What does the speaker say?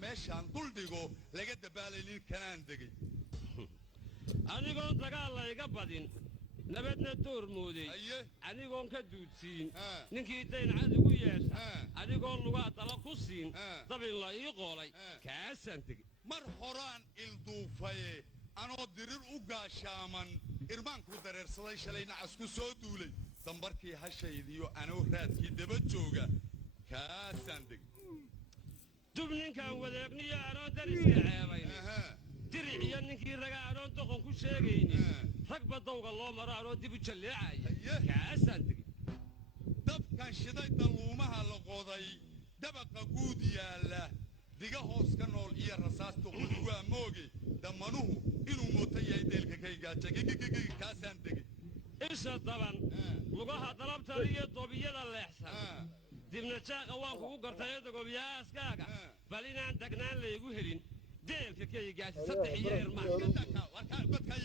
meeshaan duldhigo laga dabaalaynin kanaan degay anigoon dagaal layga badin nabadna door mooday anigoon ka duudsiin ninkii daynacad ugu yeesha anigoon lugaa dala ku siin dabin la ii qoolay kaasaan tegey mar horaan ilduufaye anoo dirir u gaashaaman irmaanku dareersaday shalay nacas ku soo duulay dambarkii hashaydiyo anoo raadkii daba jooga kaasaan tegey dub ninkaan wadeegniyo anoon dariska ceebayni diric iyo ninkii raga anoon doqon ku sheegayni ragba dawga loo maro anoo dib u jalleecaya kaasaan tegey dabkan shiday dalluumaha la qoday dabaqa guud yaalla diga hoos ka nool iyo rasaasta qulwaa mooge damanuhu inuu mooto yahay deelka kaygaaja kaasaan tegey isha daban lugaha dalabtan iyo dobiyada leexsan dibna jaaqa waan kugu gartay dagobiyaaskaaga bal inaan dagnaan laygu helin deelka kaygaasi saddex iyo irmaan warkaa badkaa